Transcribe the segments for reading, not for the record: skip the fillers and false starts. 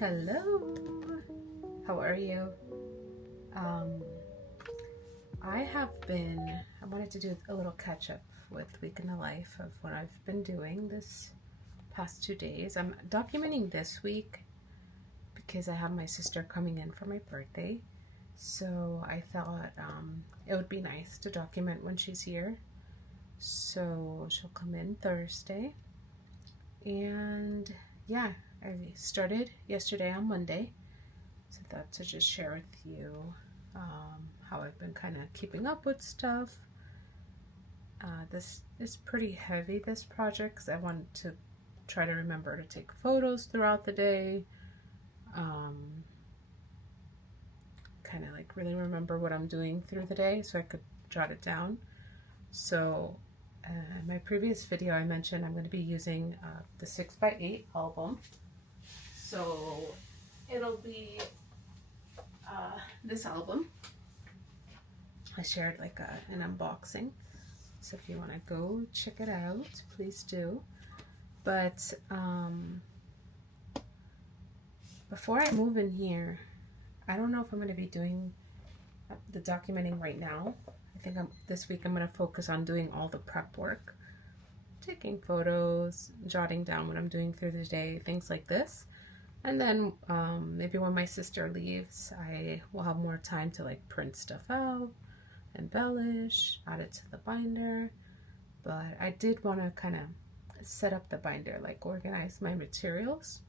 Hello, how are you? I wanted to do a little catch up with Week in the Life of what I've been doing this past 2 days. I'm documenting this week because I have my sister coming in for my birthday. So I thought it would be nice to document when she's here. So she'll come in Thursday. And yeah, I started yesterday on Monday. So I thought to just share with you how I've been kind of keeping up with stuff. This is pretty heavy, this project, because I wanted to try to remember to take photos throughout the day. Kind of like really remember what I'm doing through the day so I could jot it down. So in my previous video I mentioned I'm going to be using the 6x8 album. So it'll be this album. I shared like an unboxing, so if you want to go check it out, please do. But before I move in here, I don't know if I'm going to be doing the documenting right now. I think this week I'm going to focus on doing all the prep work, taking photos, jotting down what I'm doing through the day, things like this. And then maybe when my sister leaves, I will have more time to like print stuff out, embellish, add it to the binder. But I did want to kind of set up the binder, like organize my materials.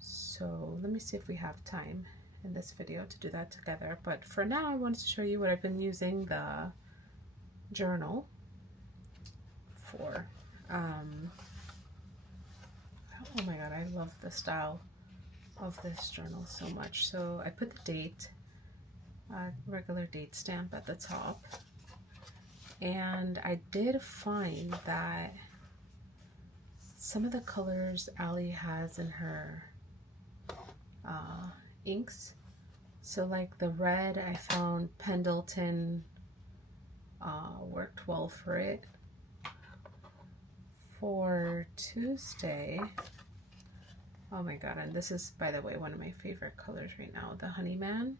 So let me see if we have time in this video to do that together. But for now, I wanted to show you what I've been using the journal for. Oh my god, I love the style of this journal so much. So I put the date, regular date stamp at the top, and I did find that some of the colors Ali has in her inks, so like the red, I found Pendleton worked well for it. For Tuesday, oh my god, and this is, by the way, one of my favorite colors right now, the Honeyman.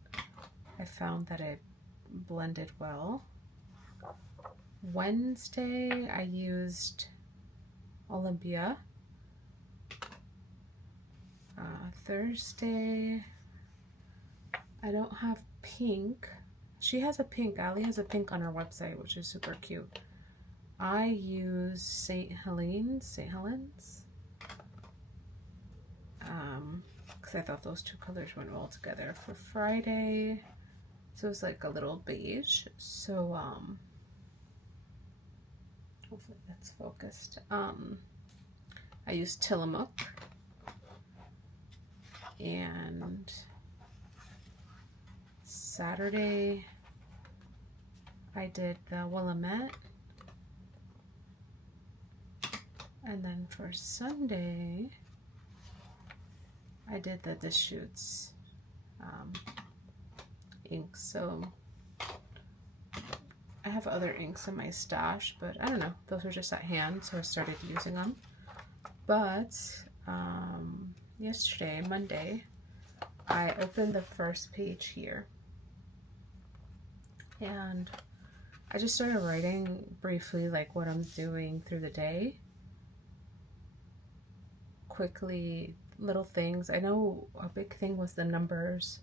I found that it blended well. Wednesday, I used Olympia. Thursday, I don't have pink. She has a pink, Ali has a pink on her website, which is super cute. I use St. Helens. Because I thought those two colors went well together. For Friday, so it's like a little beige. So hopefully that's focused. I used Tillamook, and Saturday I did the Willamette, and then for Sunday I did the Deschutes inks. So I have other inks in my stash, but I don't know, those were just at hand, so I started using them. But yesterday, Monday, I opened the first page here, and I just started writing briefly like what I'm doing through the day. Quickly, little things. I know a big thing was the numbers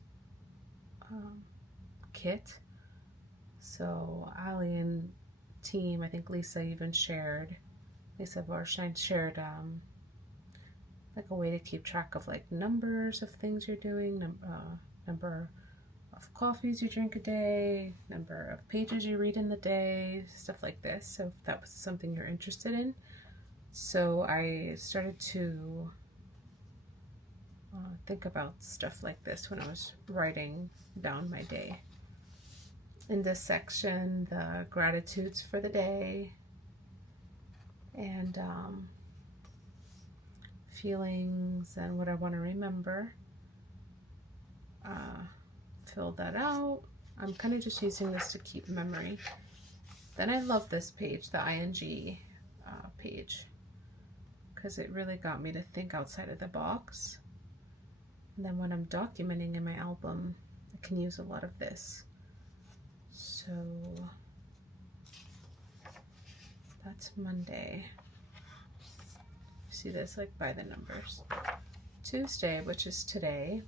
kit. So Ali and team, I think Lisa even shared, Lisa Varshine shared like a way to keep track of like numbers of things you're doing, number of coffees you drink a day, number of pages you read in the day, stuff like this. So if that was something you're interested in. So I started to think about stuff like this when I was writing down my day. In this section, the gratitudes for the day, and feelings and what I want to remember. Fill that out. I'm kind of just using this to keep memory. Then I love this page, the ING page, because it really got me to think outside of the box. And then when I'm documenting in my album, I can use a lot of this. So that's Monday. See this like by the numbers. Tuesday, which is today,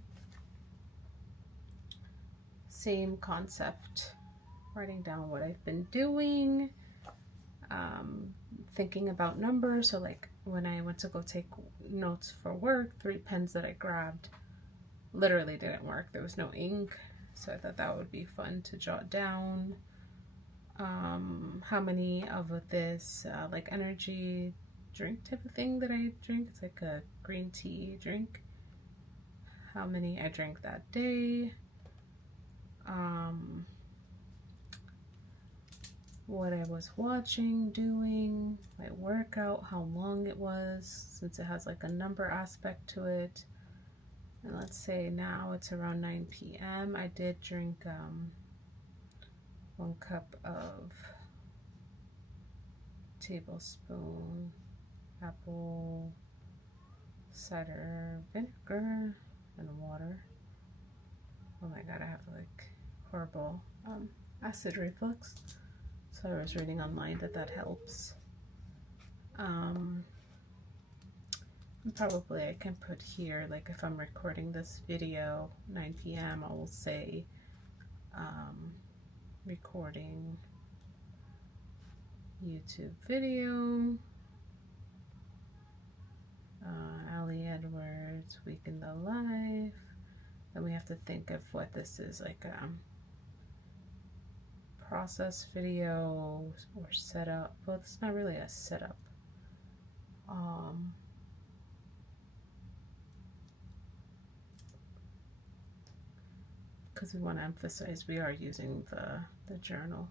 same concept. Writing down what I've been doing, thinking about numbers. So like when I went to go take notes for work, 3 pens that I grabbed literally didn't work. There was no ink. So I thought that would be fun to jot down. How many of this like energy drink type of thing that I drink. It's like a green tea drink. How many I drank that day. What I was watching, doing, my workout, how long it was, since it has like a number aspect to it. And let's say now it's around 9 p.m. I did drink 1 cup of tablespoon apple cider vinegar and water. Oh my god, I have like horrible acid reflux. So I was reading online that helps. Probably I can put here, like if I'm recording this video 9 p.m. I will say recording YouTube video, aliedwards, Week in the Life. Then we have to think of what this is, like process video or setup. Well, it's not really a setup. Because we want to emphasize we are using the journal.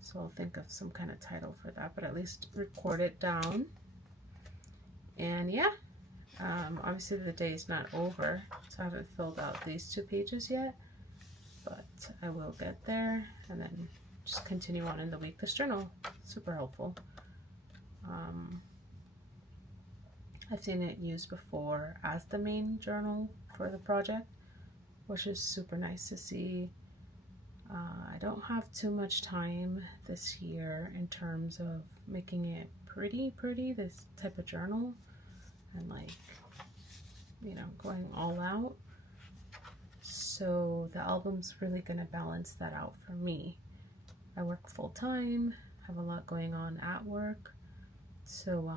So I'll think of some kind of title for that, but at least record it down. And yeah, obviously the day is not over, so I haven't filled out these 2 pages yet, but I will get there, and then just continue on in the week. This journal, super helpful. I've seen it used before as the main journal for the project, which is super nice to see. I don't have too much time this year in terms of making it pretty, this type of journal, and like, you know, going all out. So the album's really gonna balance that out for me. I work full time, have a lot going on at work, so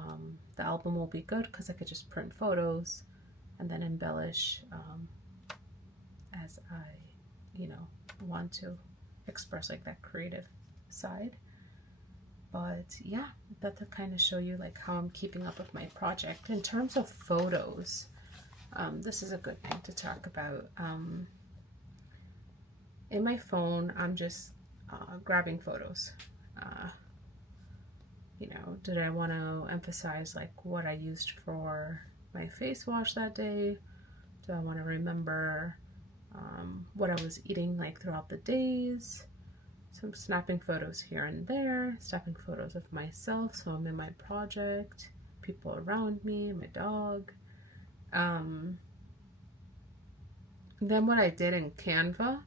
the album will be good because I could just print photos and then embellish as I, you know, want to express like that creative side. But yeah, that to kind of show you like how I'm keeping up with my project. In terms of photos, this is a good thing to talk about. In my phone, I'm just grabbing photos. You know, did I want to emphasize like what I used for my face wash that day? Do I want to remember what I was eating like throughout the days? So I'm snapping photos here and there, snapping photos of myself, so I'm in my project, people around me, my dog. Then what I did in Canva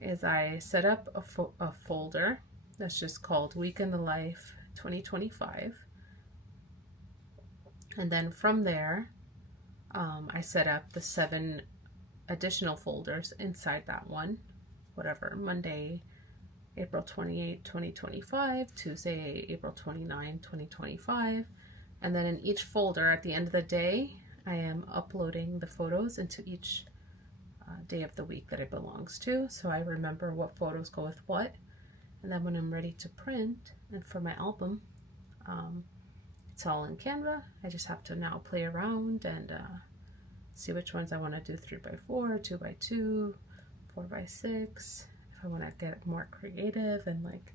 is I set up a folder that's just called Week in the Life 2025. And then from there, I set up the 7 additional folders inside that one, whatever, Monday, April 28, 2025, Tuesday, April 29, 2025. And then in each folder at the end of the day, I am uploading the photos into each day of the week that it belongs to. So I remember what photos go with what. And then when I'm ready to print, and for my album, it's all in Canva. I just have to now play around and see which ones I want to do 3x4, 2x2, 4x6. If I want to get more creative and like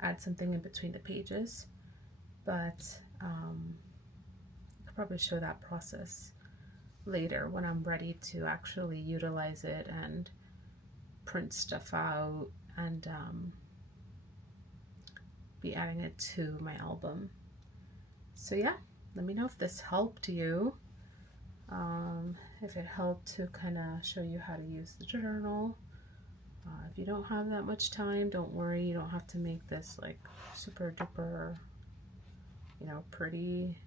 add something in between the pages. But I'll probably show that process later when I'm ready to actually utilize it and print stuff out and be adding it to my album. So yeah, let me know if this helped you. if it helped to kind of show you how to use the journal. If you don't have that much time, don't worry, you don't have to make this like super duper, you know, pretty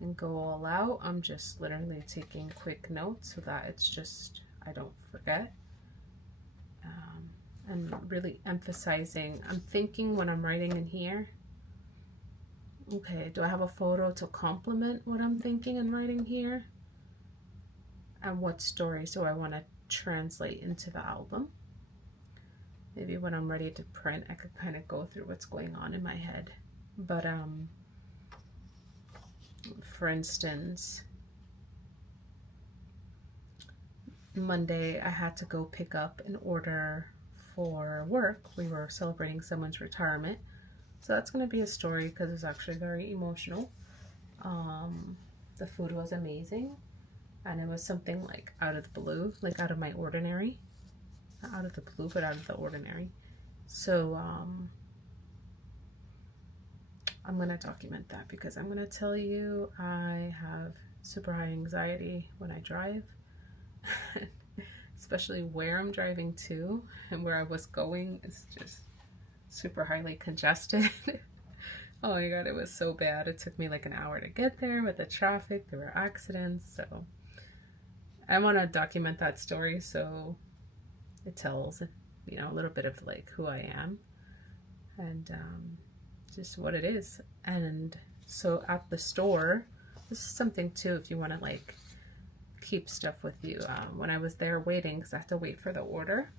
and go all out. I'm just literally taking quick notes so that it's just, I don't forget. And really emphasizing, I'm thinking when I'm writing in here, okay, do I have a photo to complement what I'm thinking and writing here? And what stories do I want to translate into the album? Maybe when I'm ready to print, I could kind of go through what's going on in my head. But for instance, Monday I had to go pick up an order for work. We were celebrating someone's retirement, so that's going to be a story because it's actually very emotional. The food was amazing, and it was something like out of the blue, like out of my ordinary. Not out of the blue, but out of the ordinary. So I'm going to document that because I'm going to tell you I have super high anxiety when I drive. Especially where I'm driving to and where I was going is just super highly congested. Oh my god, it was so bad. It took me like an hour to get there with the traffic. There were accidents. So I want to document that story so it tells, you know, a little bit of like who I am and just what it is. And so at the store, this is something too if you want to like keep stuff with you. When I was there waiting, because I have to wait for the order,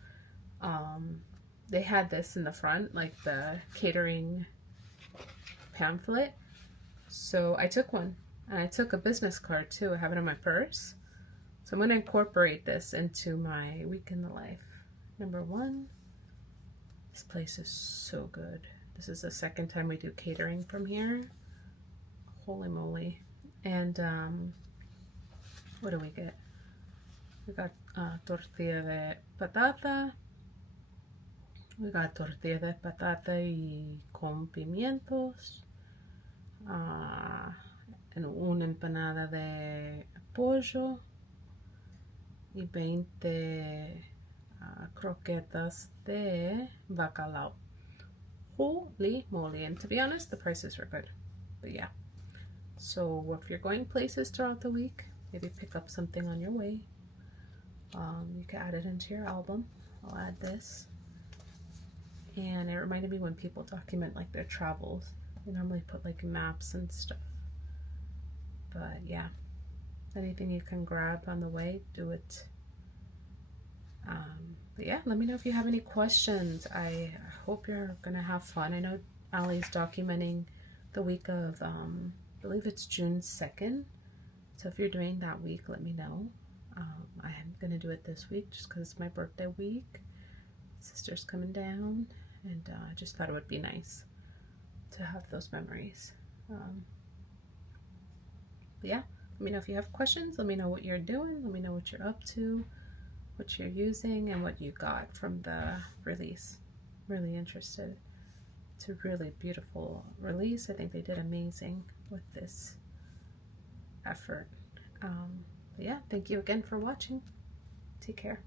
they had this in the front, like the catering pamphlet. So I took one, and I took a business card too. I have it in my purse. So I'm going to incorporate this into my week in the life. Number one, this place is so good. This is the second time we do catering from here. Holy moly. And what do we get? We got tortilla de patata. We got tortilla de patata y con pimientos. And una empanada de pollo. Y 20 croquetas de bacalao. Holy moly. And to be honest, the prices were good. But yeah. So if you're going places throughout the week, maybe pick up something on your way. You can add it into your album. I'll add this. And it reminded me when people document like their travels. They normally put like maps and stuff. But yeah, anything you can grab on the way, do it. But yeah, let me know if you have any questions. I hope you're going to have fun. I know Ali's documenting the week of, I believe it's June 2nd. So if you're doing that week, let me know. I am going to do it this week just because it's my birthday week. Sister's coming down, and I just thought it would be nice to have those memories. But yeah, let me know if you have questions. Let me know what you're doing. Let me know what you're up to, what you're using, and what you got from the release. Really interested. It's a really beautiful release. I think they did amazing with this effort. But yeah, thank you again for watching. Take care.